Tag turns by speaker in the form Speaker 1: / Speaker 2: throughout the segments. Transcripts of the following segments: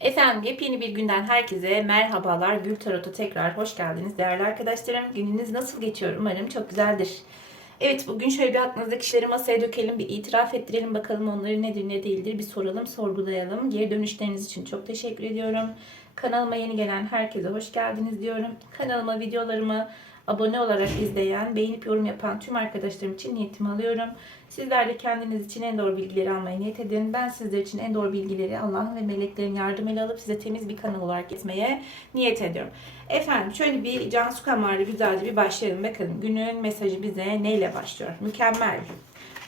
Speaker 1: Efendim yepyeni bir günden herkese merhabalar. Gül Tarot'a tekrar hoş geldiniz değerli arkadaşlarım. Gününüz nasıl geçiyor? Umarım çok güzeldir. Evet bugün şöyle bir aklınızdaki işleri masaya dökelim, bir itiraf ettirelim bakalım onları nedir ne değildir bir soralım, sorgulayalım. Geri dönüşleriniz için çok teşekkür ediyorum. Kanalıma yeni gelen herkese hoş geldiniz diyorum. Kanalıma videolarımı abone olarak izleyen, beğenip yorum yapan tüm arkadaşlarım için niyetimi alıyorum. Sizler de kendiniz için en doğru bilgileri almaya niyet edin. Ben sizler için en doğru bilgileri Allah'ın ve meleklerin yardımıyla alıp size temiz bir kanal olarak gitmeye niyet ediyorum. Efendim şöyle bir Cansu Kamar'la güzelce bir başlayalım. Bakalım günün mesajı bize neyle başlıyor? Mükemmel.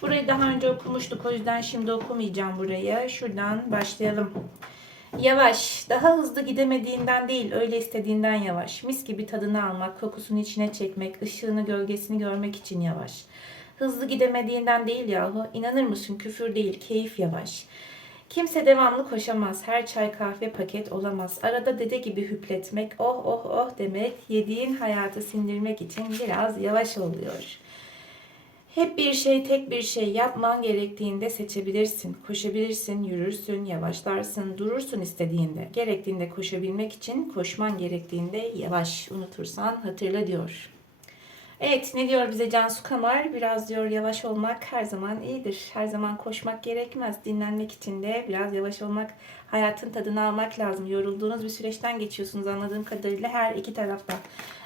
Speaker 1: Burayı daha önce okumuştuk o yüzden şimdi okumayacağım burayı. Şuradan başlayalım. Yavaş, daha hızlı gidemediğinden değil, öyle istediğinden yavaş. Mis gibi tadını almak, kokusunu içine çekmek, ışığını, gölgesini görmek için yavaş. Hızlı gidemediğinden değil yahu. İnanır mısın küfür değil, keyif yavaş. Kimse devamlı koşamaz. Her çay kahve paket olamaz. Arada dede gibi hüpletmek, oh oh oh demek, yediğin hayatı sindirmek için biraz yavaş oluyor. Hep bir şey, tek bir şey yapman gerektiğinde seçebilirsin. Koşabilirsin, yürürsün, yavaşlarsın, durursun istediğinde. Gerektiğinde koşabilmek için koşman gerektiğinde yavaş. Unutursan hatırla diyor. Evet ne diyor bize Cansu Kamar? Biraz diyor yavaş olmak her zaman iyidir. Her zaman koşmak gerekmez. Dinlenmek için de biraz yavaş olmak, hayatın tadını almak lazım. Yorulduğunuz bir süreçten geçiyorsunuz anladığım kadarıyla her iki taraftan.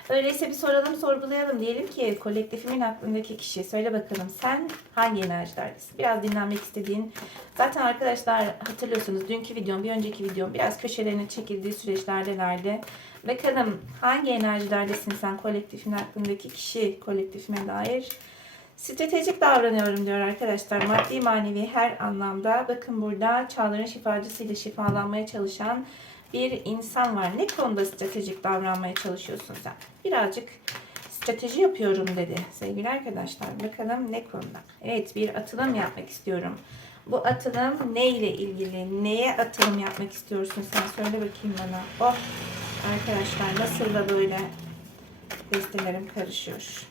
Speaker 1: Öyleyse bir soralım, sorgulayalım. Diyelim ki kolektifimin aklındaki kişi. Söyle bakalım sen hangi enerjilerdesin? Biraz dinlenmek istediğin. Zaten arkadaşlar hatırlıyorsunuz dünkü videom, bir önceki videom biraz köşelerine çekildiği süreçlerdelerdi. Bakalım hangi enerjilerdesin sen kolektifin aklındaki kişi kolektifime dair. Stratejik davranıyorum diyor arkadaşlar. Maddi manevi her anlamda. Bakın burada çağların şifacısıyla şifalanmaya çalışan bir insan var. Ne konuda stratejik davranmaya çalışıyorsun sen? Birazcık strateji yapıyorum dedi sevgili arkadaşlar. Bakalım ne konuda? Evet bir atılım yapmak istiyorum. Bu atılım ne ile ilgili? Neye atılım yapmak istiyorsun sen? Söyle bakayım bana. Oh arkadaşlar nasıl da böyle destelerim karışıyor.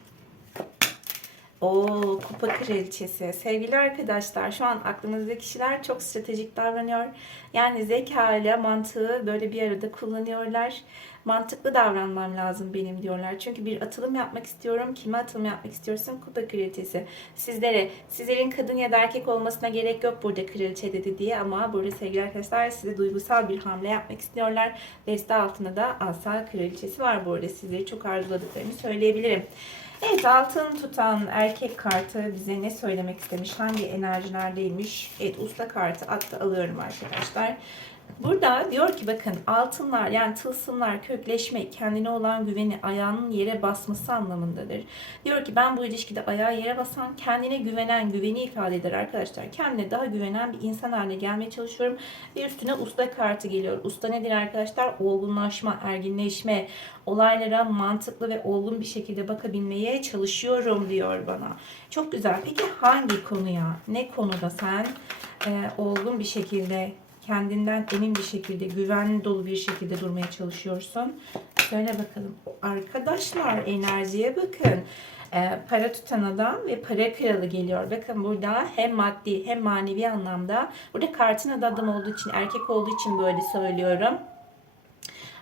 Speaker 1: O kupa kraliçesi. Sevgili arkadaşlar şu an aklınızdaki kişiler çok stratejik davranıyor. Yani zeka ile mantığı böyle bir arada kullanıyorlar. Mantıklı davranmam lazım benim diyorlar. Çünkü bir atılım yapmak istiyorum. Kime atılım yapmak istiyorsun? Kupa kraliçesi. Sizlere. Sizlerin kadın ya da erkek olmasına gerek yok burada kraliçe dedi diye ama burada sevgili arkadaşlar size duygusal bir hamle yapmak istiyorlar. Deste altında da asa kraliçesi var burada. Sizleri çok arzuladıklarını söyleyebilirim. Evet altın tutan erkek kartı bize ne söylemek istemiş? Hangi enerjilerdeymiş? Evet usta kartı attı alıyorum arkadaşlar. Burada diyor ki bakın altınlar yani tılsımlar kökleşme kendine olan güveni ayağının yere basması anlamındadır. Diyor ki ben bu ilişkide ayağı yere basan kendine güvenen güveni ifade eder arkadaşlar. Kendine daha güvenen bir insan haline gelmeye çalışıyorum. Ve üstüne usta kartı geliyor. Usta nedir arkadaşlar? Olgunlaşma, erginleşme, olaylara mantıklı ve olgun bir şekilde bakabilmeye çalışıyorum diyor bana. Çok güzel. Peki hangi konuya, ne konuda sen e, olgun bir şekilde kendinden emin bir şekilde, güven dolu bir şekilde durmaya çalışıyorsun. Söyle bakalım. Arkadaşlar enerjiye bakın. Ee, para tutan adam ve para kralı geliyor. Bakın burada hem maddi hem manevi anlamda. Burada kartın adı adam olduğu için, erkek olduğu için böyle söylüyorum.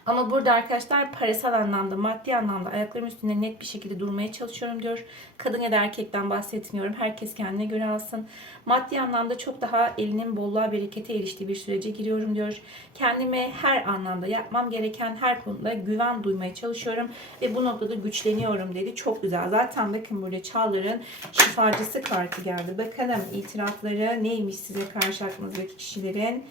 Speaker 1: Ama burada arkadaşlar parasal anlamda, maddi anlamda ayaklarım üstünde net bir şekilde durmaya çalışıyorum diyor. Kadın ya da erkekten bahsetmiyorum. Herkes kendine göre alsın. Maddi anlamda çok daha elinin bolluğa, berekete eriştiği bir sürece giriyorum diyor. Kendime her anlamda yapmam gereken her konuda güven duymaya çalışıyorum ve bu noktada güçleniyorum dedi. Çok güzel. Zaten bakın burada Çağlar'ın şifacısı kartı geldi. Bakalım itirafları neymiş size karşı aklınızdaki kişilerin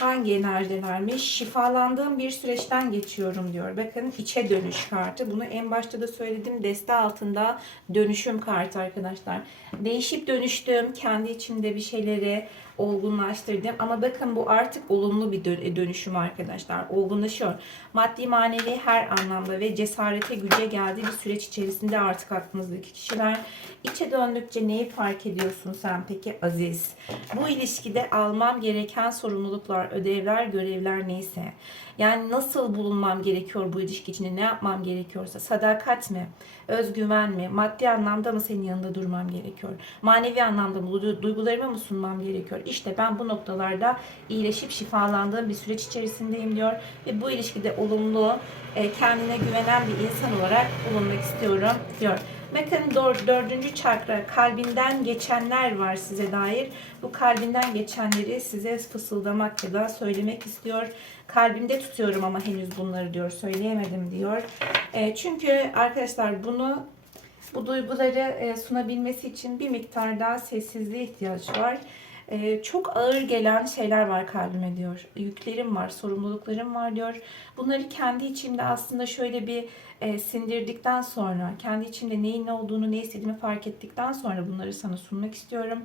Speaker 1: hangi enerjilermiş? Şifalandığım bir süreçten geçiyorum diyor. Bakın içe dönüş kartı. Bunu en başta da söyledim. Deste altında dönüşüm kartı arkadaşlar. Değişip dönüştüm. Kendi içimde bir şeyleri olgunlaştırdım. Ama bakın bu artık olumlu bir dö- dönüşüm arkadaşlar. Olgunlaşıyor. Maddi manevi her anlamda ve cesarete güce geldiği bir süreç içerisinde artık aklınızdaki kişiler. içe döndükçe neyi fark ediyorsun sen peki Aziz? Bu ilişkide almam gereken sorumluluklar, ödevler, görevler neyse. Yani nasıl bulunmam gerekiyor bu ilişki içinde? Ne yapmam gerekiyorsa? Sadakat mi? Özgüven mi? Maddi anlamda mı senin yanında durmam gerekiyor? Manevi anlamda mı? Du- Duygularımı mı sunmam gerekiyor? İşte ben bu noktalarda iyileşip şifalandığım bir süreç içerisindeyim diyor. Ve bu ilişkide olumlu, e, kendine güvenen bir insan olarak bulunmak istiyorum diyor. Dör- dördüncü çakra kalbinden geçenler var size dair. Bu kalbinden geçenleri size fısıldamak ya da söylemek istiyor. Kalbimde tutuyorum ama henüz bunları diyor söyleyemedim diyor. E, çünkü arkadaşlar bunu bu duyguları e, sunabilmesi için bir miktar daha sessizliğe ihtiyaç var. E, çok ağır gelen şeyler var kalbime diyor. Yüklerim var, sorumluluklarım var diyor. Bunları kendi içimde aslında şöyle bir e, sindirdikten sonra, kendi içimde neyin ne olduğunu, ne istediğimi fark ettikten sonra bunları sana sunmak istiyorum.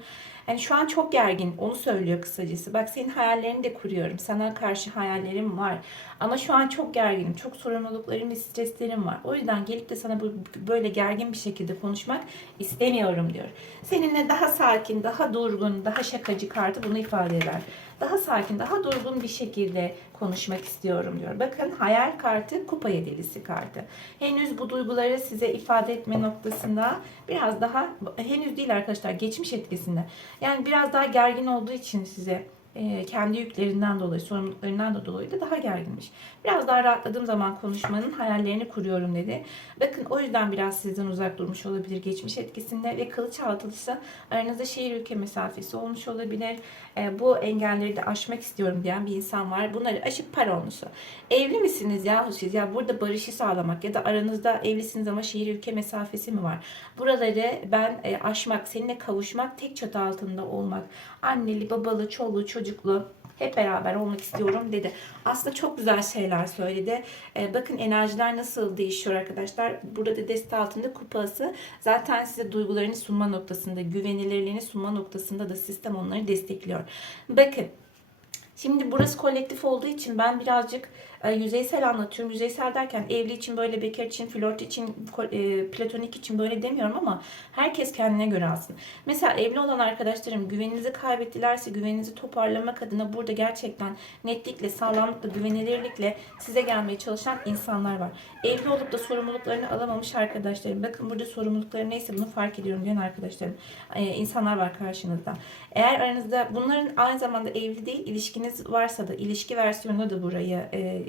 Speaker 1: Yani şu an çok gergin, onu söylüyor kısacası. Bak senin hayallerini de kuruyorum. Sana karşı hayallerim var. Ama şu an çok gerginim, çok sorumluluklarım ve streslerim var. O yüzden gelip de sana böyle gergin bir şekilde konuşmak istemiyorum diyor. Seninle daha sakin, daha durgun, daha şakacı kartı bunu ifade eder. Daha sakin, daha durgun bir şekilde konuşmak istiyorum diyor. Bakın hayal kartı kupa yedilisi kartı. Henüz bu duyguları size ifade etme noktasında biraz daha henüz değil arkadaşlar geçmiş etkisinde. Yani biraz daha gergin olduğu için size e, kendi yüklerinden dolayı, sorumluluklarından da dolayı da daha gerginmiş. Biraz daha rahatladığım zaman konuşmanın hayallerini kuruyorum dedi. Bakın o yüzden biraz sizden uzak durmuş olabilir geçmiş etkisinde ve kılıç altılısı aranızda şehir ülke mesafesi olmuş olabilir. E, bu engelleri de aşmak istiyorum diyen bir insan var. Bunları aşıp para olmuşu. Evli misiniz yahu siz? Ya burada barışı sağlamak ya da aranızda evlisiniz ama şehir ülke mesafesi mi var? Buraları ben e, aşmak, seninle kavuşmak, tek çatı altında olmak, anneli, babalı, çoluğu, çocuklu hep beraber olmak istiyorum dedi. Aslında çok güzel şeyler söyledi. Ee, bakın enerjiler nasıl değişiyor arkadaşlar. Burada deste altında kupası zaten size duygularını sunma noktasında, güvenilirliğini sunma noktasında da sistem onları destekliyor. Bakın Şimdi burası kolektif olduğu için ben birazcık e, yüzeysel anlatıyorum. Yüzeysel derken evli için böyle, bekar için, flört için, e, platonik için böyle demiyorum ama herkes kendine göre alsın. Mesela evli olan arkadaşlarım güveninizi kaybettilerse güveninizi toparlamak adına burada gerçekten netlikle, sağlamlıkla, güvenilirlikle size gelmeye çalışan insanlar var. Evli olup da sorumluluklarını alamamış arkadaşlarım. Bakın burada sorumlulukları neyse bunu fark ediyorum diyen arkadaşlarım. E, insanlar var karşınızda. Eğer aranızda bunların aynı zamanda evli değil ilişkiniz varsa da ilişki versiyonunda da burayı e,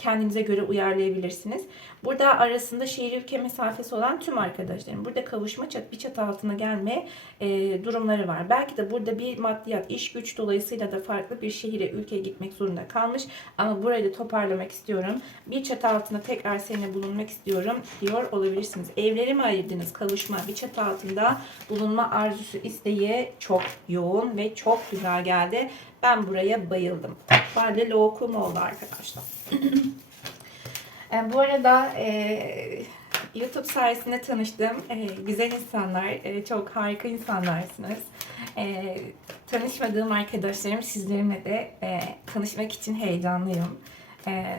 Speaker 1: kendinize göre uyarlayabilirsiniz. Burada arasında şehir ülke mesafesi olan tüm arkadaşlarım. Burada kavuşma çat bir çatı altına gelme e, durumları var. Belki de burada bir maddiyat, iş güç dolayısıyla da farklı bir şehire, ülkeye gitmek zorunda kalmış. Ama burayı da toparlamak istiyorum. Bir çatı altında tekrar seninle bulunmak istiyorum diyor olabilirsiniz. Evleri mi ayırdınız? Kavuşma, bir çatı altında bulunma arzusu, isteği çok yoğun ve çok güzel geldi. Ben buraya bayıldım. Bade lokum oldu arkadaşlar. E, bu arada e, YouTube sayesinde tanıştığım e, güzel insanlar, e, çok harika insanlarsınız. E, tanışmadığım arkadaşlarım sizlerimle de e, tanışmak için heyecanlıyım. E,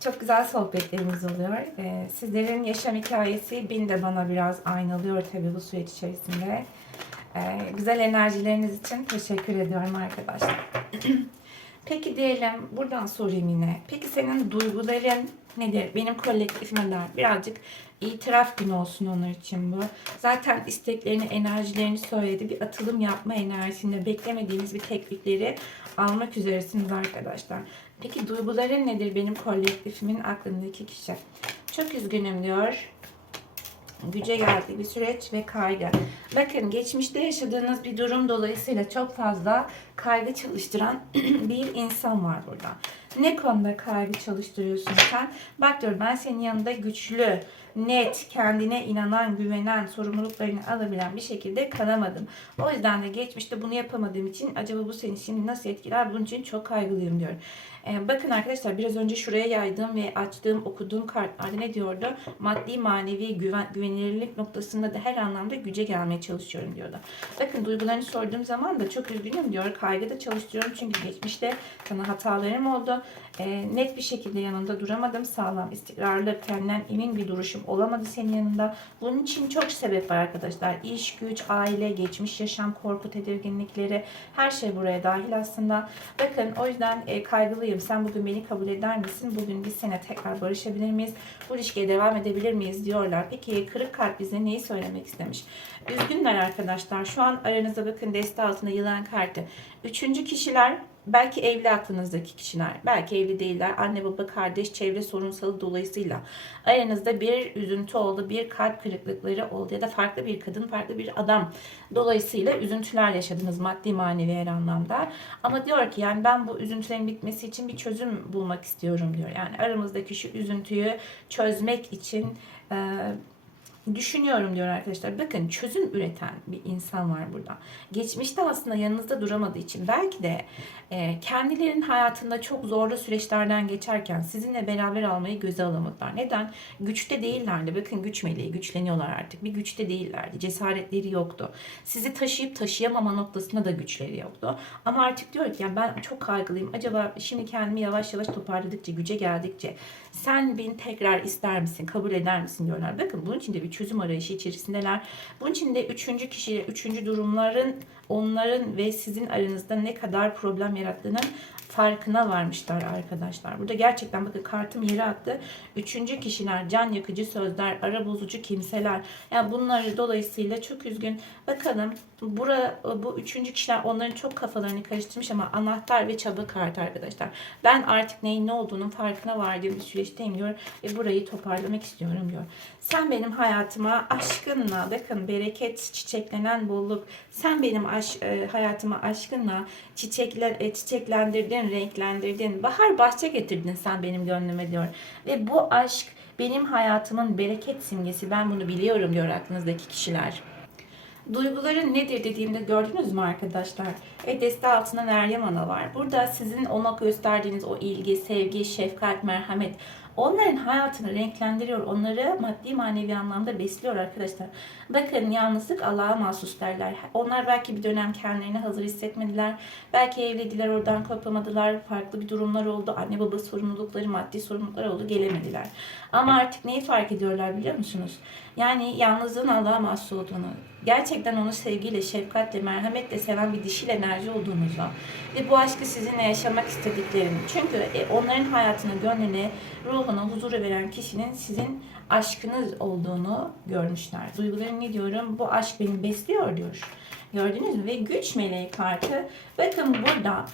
Speaker 1: çok güzel sohbetlerimiz oluyor. E, sizlerin yaşam hikayesi beni de bana biraz aynalıyor tabii bu süreç içerisinde. E, güzel enerjileriniz için teşekkür ediyorum arkadaşlar. Peki diyelim buradan sorayım yine. Peki senin duyguların nedir? Benim kolektifime der. Birazcık itiraf günü olsun onlar için bu. Zaten isteklerini, enerjilerini söyledi. Bir atılım yapma enerjisinde beklemediğiniz bir teklifleri almak üzeresiniz arkadaşlar. Peki duyguların nedir benim kolektifimin aklındaki kişi? Çok üzgünüm diyor güce geldiği bir süreç ve kaygı. Bakın geçmişte yaşadığınız bir durum dolayısıyla çok fazla kaygı çalıştıran bir insan var burada. Ne konuda kaygı çalıştırıyorsun sen? Bak diyor ben senin yanında güçlü, net, kendine inanan, güvenen, sorumluluklarını alabilen bir şekilde kalamadım. O yüzden de geçmişte bunu yapamadığım için acaba bu seni şimdi nasıl etkiler? Bunun için çok kaygılıyım diyor. Ee, bakın arkadaşlar biraz önce şuraya yaydığım ve açtığım okuduğum kartlarda ne diyordu? Maddi manevi güven, güvenilirlik noktasında da her anlamda güce gelmeye çalışıyorum diyordu. Bakın duygularını sorduğum zaman da çok üzgünüm diyor. Kaygıda çalıştırıyorum çünkü geçmişte sana hatalarım oldu. E, net bir şekilde yanında duramadım. Sağlam, istikrarlı, kendinden emin bir duruşum olamadı senin yanında. Bunun için çok sebep var arkadaşlar. İş, güç, aile, geçmiş yaşam, korku, tedirginlikleri her şey buraya dahil aslında. Bakın o yüzden e, kaygılıyım. Sen bugün beni kabul eder misin? Bugün biz sene tekrar barışabilir miyiz? Bu ilişkiye devam edebilir miyiz diyorlar. Peki kırık kalp bize neyi söylemek istemiş? Üzgünler arkadaşlar. Şu an aranızda bakın deste altında yılan kartı. Üçüncü kişiler belki evli aklınızdaki kişiler, belki evli değiller, anne baba kardeş çevre sorunsalı dolayısıyla aranızda bir üzüntü oldu, bir kalp kırıklıkları oldu ya da farklı bir kadın, farklı bir adam dolayısıyla üzüntüler yaşadınız maddi manevi her anlamda. Ama diyor ki yani ben bu üzüntülerin bitmesi için bir çözüm bulmak istiyorum diyor. Yani aramızdaki şu üzüntüyü çözmek için e, düşünüyorum diyor arkadaşlar. Bakın çözüm üreten bir insan var burada. Geçmişte aslında yanınızda duramadığı için belki de e, kendilerinin hayatında çok zorlu süreçlerden geçerken sizinle beraber almayı göze alamadılar. Neden? Güçte değillerdi. Bakın güç meleği güçleniyorlar artık. Bir güçte değillerdi. Cesaretleri yoktu. Sizi taşıyıp taşıyamama noktasında da güçleri yoktu. Ama artık diyor ki yani ben çok kaygılıyım. Acaba şimdi kendimi yavaş yavaş toparladıkça, güce geldikçe sen beni tekrar ister misin, kabul eder misin diyorlar. Bakın bunun için de bir çözüm arayışı içerisindeler. Bunun için de üçüncü kişi, üçüncü durumların onların ve sizin aranızda ne kadar problem yarattığının farkına varmışlar arkadaşlar. Burada gerçekten bakın kartım yere attı. Üçüncü kişiler, can yakıcı sözler, ara bozucu kimseler. Yani bunları dolayısıyla çok üzgün. Bakalım bura, bu üçüncü kişiler onların çok kafalarını karıştırmış ama anahtar ve çaba kartı arkadaşlar. Ben artık neyin ne olduğunun farkına vardığım bir süreçteyim diyor ve burayı toparlamak istiyorum diyor. Sen benim hayatıma aşkınla, bakın bereket, çiçeklenen bolluk. Sen benim aş, e, hayatıma aşkınla çiçekler, e, çiçeklendirdin, renklendirdin. Bahar bahçe getirdin sen benim gönlüme diyor. Ve bu aşk benim hayatımın bereket simgesi. Ben bunu biliyorum diyor aklınızdaki kişiler. Duyguların nedir dediğimde gördünüz mü arkadaşlar? E deste altında Meryem Ana var. Burada sizin ona gösterdiğiniz o ilgi, sevgi, şefkat, merhamet onların hayatını renklendiriyor. Onları maddi manevi anlamda besliyor arkadaşlar. Bakın yalnızlık Allah'a mahsus derler. Onlar belki bir dönem kendilerini hazır hissetmediler. Belki evlediler oradan kopamadılar. Farklı bir durumlar oldu. Anne baba sorumlulukları, maddi sorumluluklar oldu. Gelemediler. Ama artık neyi fark ediyorlar biliyor musunuz? Yani yalnızlığın Allah'a mahsus olduğunu, gerçekten onu sevgiyle, şefkatle, merhametle seven bir dişil enerji olduğunuzu ve bu aşkı sizinle yaşamak istediklerini. Çünkü e, onların hayatına, gönlüne, ruhuna huzuru veren kişinin sizin aşkınız olduğunu görmüşler. Duyguların ne diyorum? Bu aşk beni besliyor diyor. Gördünüz mü? Ve güç meleği kartı. Bakın burada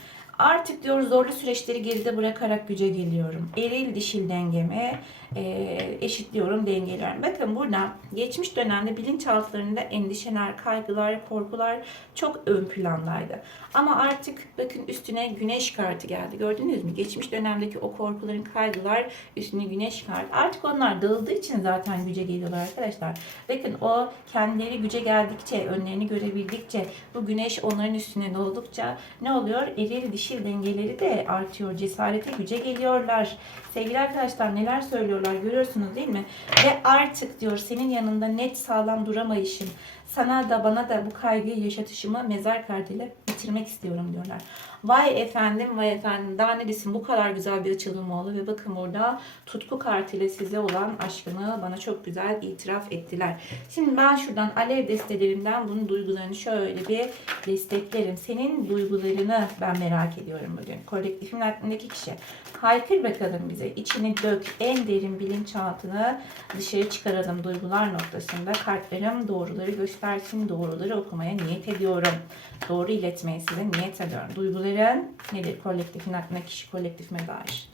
Speaker 1: artık diyor zorlu süreçleri geride bırakarak güce geliyorum. Eril dişil dengemi e, eşitliyorum, dengeliyorum. Bakın burada geçmiş dönemde bilinçaltlarında endişeler, kaygılar, korkular çok ön plandaydı. Ama artık bakın üstüne güneş kartı geldi. Gördünüz mü? Geçmiş dönemdeki o korkuların, kaygılar üstüne güneş kartı. Artık onlar dağıldığı için zaten güce geliyorlar arkadaşlar. Bakın o kendileri güce geldikçe, önlerini görebildikçe, bu güneş onların üstüne doğdukça ne oluyor? Eril dişil dengeleri de artıyor. Cesarete güce geliyorlar. Sevgili arkadaşlar neler söylüyorlar görüyorsunuz değil mi? Ve artık diyor senin yanında net sağlam duramayışım, sana da bana da bu kaygıyı yaşatışımı mezar kartıyla bitirmek istiyorum diyorlar. Vay efendim vay efendim daha ne desin bu kadar güzel bir açılım oldu ve bakın burada tutku kartıyla size olan aşkını bana çok güzel itiraf ettiler. Şimdi ben şuradan alev destelerimden bunun duygularını şöyle bir desteklerim. Senin duygularını ben merak ediyorum bugün. Kolektifin aklındaki kişi. Haykır bakalım bize. İçini dök. En derin bilinçaltını dışarı çıkaralım duygular noktasında. Kartlarım doğruları göstersin. Doğruları okumaya niyet ediyorum. Doğru iletmeye size niyet ediyorum. Duyguların nedir? Kolektifin aklındaki kişi kolektifime dair.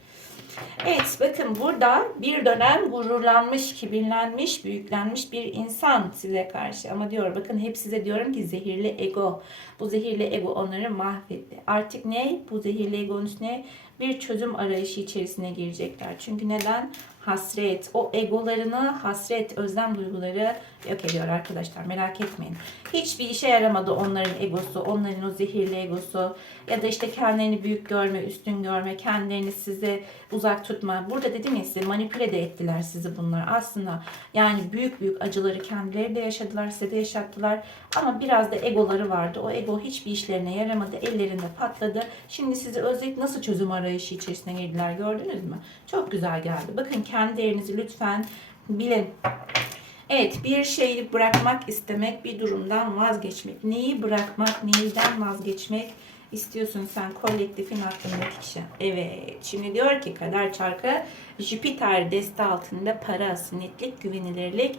Speaker 1: Evet bakın burada bir dönem gururlanmış, kibirlenmiş, büyüklenmiş bir insan size karşı. Ama diyor bakın hep size diyorum ki zehirli ego. Bu zehirli ego onları mahvetti. Artık ne? Bu zehirli egonun üstüne bir çözüm arayışı içerisine girecekler. Çünkü neden? Hasret, o egolarını, hasret, özlem duyguları yok ediyor arkadaşlar. Merak etmeyin. Hiçbir işe yaramadı onların egosu, onların o zehirli egosu ya da işte kendilerini büyük görme, üstün görme, kendilerini size uzak tutma. Burada dedim ya size manipüle de ettiler sizi bunlar. Aslında yani büyük büyük acıları kendileri de yaşadılar, size de yaşattılar. Ama biraz da egoları vardı. O ego hiçbir işlerine yaramadı. Ellerinde patladı. Şimdi sizi özleyip nasıl çözüm arayışı içerisine girdiler gördünüz mü? Çok güzel geldi. Bakın kendi değerinizi lütfen bilin. Evet bir şeyi bırakmak istemek bir durumdan vazgeçmek. Neyi bırakmak, neyden vazgeçmek istiyorsun sen kolektifin aklındaki kişi. Evet şimdi diyor ki kader çarkı Jüpiter deste altında para, netlik, güvenilirlik.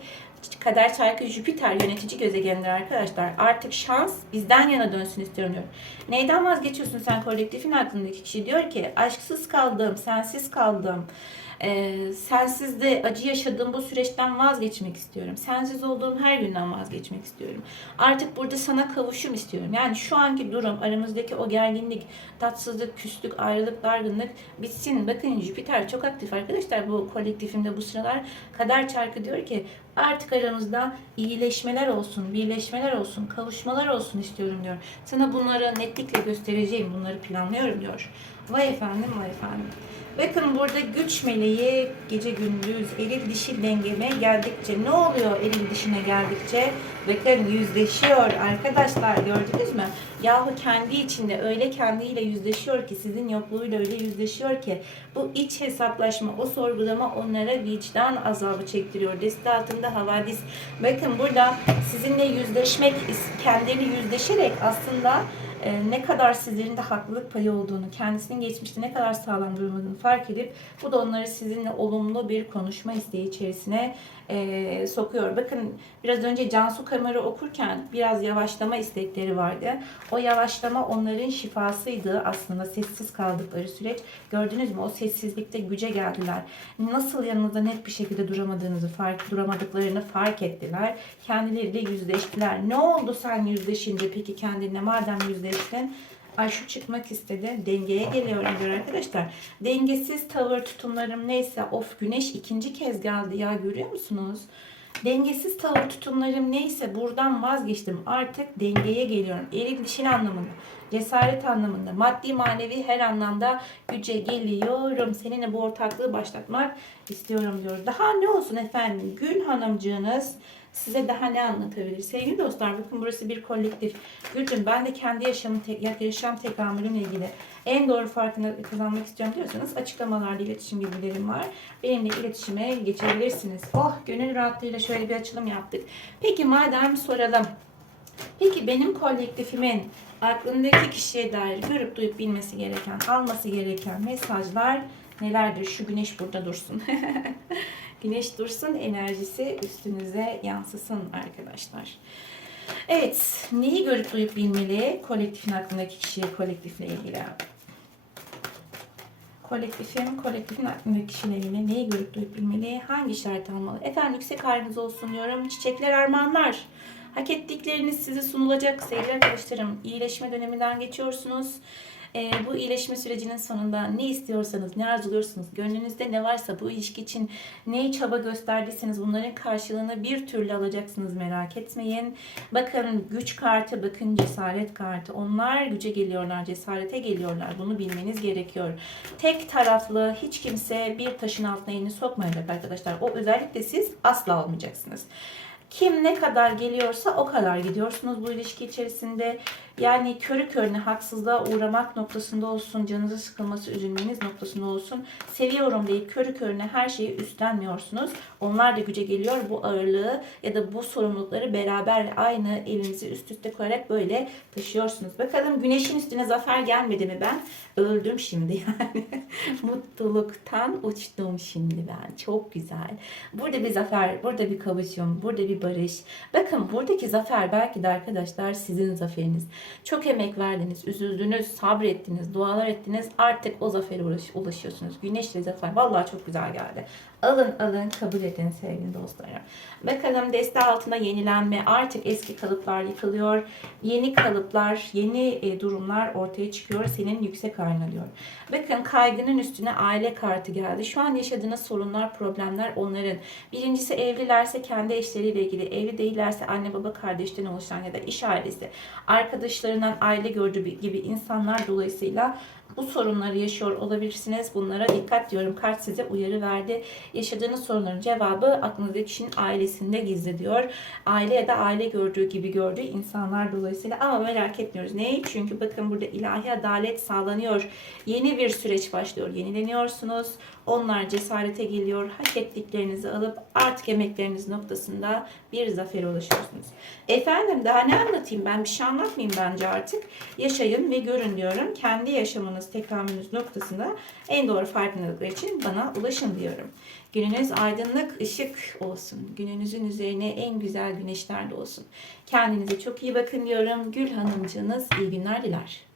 Speaker 1: Kader çarkı Jüpiter yönetici gezegendir arkadaşlar. Artık şans bizden yana dönsün istiyorum diyor. Neyden vazgeçiyorsun sen kolektifin aklındaki kişi diyor ki aşksız kaldım, sensiz kaldım. Ee, sensiz de acı yaşadığım bu süreçten vazgeçmek istiyorum. Sensiz olduğum her günden vazgeçmek istiyorum. Artık burada sana kavuşum istiyorum. Yani şu anki durum, aramızdaki o gerginlik, tatsızlık, küslük, ayrılık, dargınlık bitsin. Bakın Jüpiter çok aktif arkadaşlar bu kolektifimde bu sıralar. Kader çarkı diyor ki artık aramızda iyileşmeler olsun, birleşmeler olsun, kavuşmalar olsun istiyorum diyor. Sana bunları netlikle göstereceğim, bunları planlıyorum diyor. Vay efendim, vay efendim. Bakın burada güç meleği gece gündüz eril dişi dengeme geldikçe ne oluyor eril dişine geldikçe? Bakın yüzleşiyor arkadaşlar gördünüz mü? Yahu kendi içinde öyle kendiyle yüzleşiyor ki sizin yokluğuyla öyle yüzleşiyor ki bu iç hesaplaşma o sorgulama onlara vicdan azabı çektiriyor. Deste altında havadis. Bakın burada sizinle yüzleşmek kendilerini yüzleşerek aslında e, ne kadar sizlerin de haklılık payı olduğunu, kendisinin geçmişte ne kadar sağlam durmadığını fark edip bu da onları sizinle olumlu bir konuşma isteği içerisine e, sokuyor. Bakın biraz önce Cansu Kamar'ı okurken biraz yavaşlama istekleri vardı. O yavaşlama onların şifasıydı aslında sessiz kaldıkları süreç. Gördünüz mü? O sessizlikte güce geldiler. Nasıl yanınızda net bir şekilde duramadığınızı fark, duramadıklarını fark ettiler. Kendileriyle yüzleştiler. Ne oldu sen yüzleşince peki kendine madem yüzleştin? Ay şu çıkmak istedi. Dengeye geliyorum diyor arkadaşlar. Dengesiz tavır tutumlarım neyse of güneş ikinci kez geldi ya görüyor musunuz? Dengesiz tavır tutumlarım neyse buradan vazgeçtim. Artık dengeye geliyorum. Eril dişil anlamında, cesaret anlamında, maddi manevi her anlamda güce geliyorum. Seninle bu ortaklığı başlatmak istiyorum diyor. Daha ne olsun efendim? Gül hanımcığınız size daha ne anlatabilir? Sevgili dostlar bakın burası bir kolektif. Gülcüm ben de kendi yaşamım, te- yaşam tekamülümle ilgili en doğru farkını kazanmak istiyorum diyorsanız açıklamalarda iletişim bilgilerim var. Benimle iletişime geçebilirsiniz. Oh gönül rahatlığıyla şöyle bir açılım yaptık. Peki madem soralım. Peki benim kolektifimin aklındaki kişiye dair görüp duyup bilmesi gereken, alması gereken mesajlar nelerdir? Şu güneş burada dursun. güneş dursun, enerjisi üstünüze yansısın arkadaşlar. Evet, neyi görüp duyup bilmeli? Kolektifin aklındaki kişiye kolektifle ilgili. Kolektifim, kolektifin aklındaki kişiyle ilgili neyi görüp duyup bilmeli? Hangi işaret almalı? Efendim yüksek hayrınız olsun diyorum. Çiçekler, armağanlar. Hak ettikleriniz size sunulacak sevgili arkadaşlarım. İyileşme döneminden geçiyorsunuz. Ee, bu iyileşme sürecinin sonunda ne istiyorsanız, ne arzuluyorsunuz, gönlünüzde ne varsa bu ilişki için neyi çaba gösterdiyseniz bunların karşılığını bir türlü alacaksınız merak etmeyin. Bakın güç kartı, bakın cesaret kartı. Onlar güce geliyorlar, cesarete geliyorlar. Bunu bilmeniz gerekiyor. Tek taraflı hiç kimse bir taşın altına elini sokmayacak arkadaşlar. O özellikle siz asla olmayacaksınız. Kim ne kadar geliyorsa o kadar gidiyorsunuz bu ilişki içerisinde. Yani körü körüne haksızlığa uğramak noktasında olsun, canınızı sıkılması, üzülmeniz noktasında olsun. Seviyorum deyip körü körüne her şeyi üstlenmiyorsunuz. Onlar da güce geliyor bu ağırlığı ya da bu sorumlulukları beraber aynı elinizi üst üste koyarak böyle taşıyorsunuz. Bakalım güneşin üstüne zafer gelmedi mi ben? Öldüm şimdi yani. Mutluluktan uçtum şimdi ben. Çok güzel. Burada bir zafer, burada bir kavuşum, burada bir barış. Bakın buradaki zafer belki de arkadaşlar sizin zaferiniz. Çok emek verdiniz, üzüldünüz, sabrettiniz, dualar ettiniz. Artık o zafere ulaş- ulaşıyorsunuz. Güneşle zafer. Vallahi çok güzel geldi. Alın alın kabul edin sevgili dostlarım. Bakalım deste altında yenilenme artık eski kalıplar yıkılıyor. Yeni kalıplar, yeni e, durumlar ortaya çıkıyor. Senin yüksek halin. Bakın kaygının üstüne aile kartı geldi. Şu an yaşadığınız sorunlar, problemler onların. Birincisi evlilerse kendi eşleriyle ilgili, evli değillerse anne baba kardeşten oluşan ya da iş ailesi, arkadaşlarından aile gördüğü gibi insanlar dolayısıyla bu sorunları yaşıyor olabilirsiniz. Bunlara dikkat diyorum. Kart size uyarı verdi. Yaşadığınız sorunların cevabı aklınızdaki kişinin ailesinde gizli diyor. Aile ya da aile gördüğü gibi gördüğü insanlar dolayısıyla ama merak etmiyoruz. Neyi? Çünkü bakın burada ilahi adalet sağlanıyor. Yeni bir süreç başlıyor. Yenileniyorsunuz. Onlar cesarete geliyor. Hak ettiklerinizi alıp artık emekleriniz noktasında bir zafere ulaşıyorsunuz. Efendim daha ne anlatayım ben? Bir şey anlatmayayım bence artık. Yaşayın ve görün diyorum. Kendi yaşamınız, tekamülünüz noktasında en doğru farkındalıklar için bana ulaşın diyorum. Gününüz aydınlık, ışık olsun. Gününüzün üzerine en güzel güneşler de olsun. Kendinize çok iyi bakın diyorum. Gül Hanımcığınız iyi günler diler.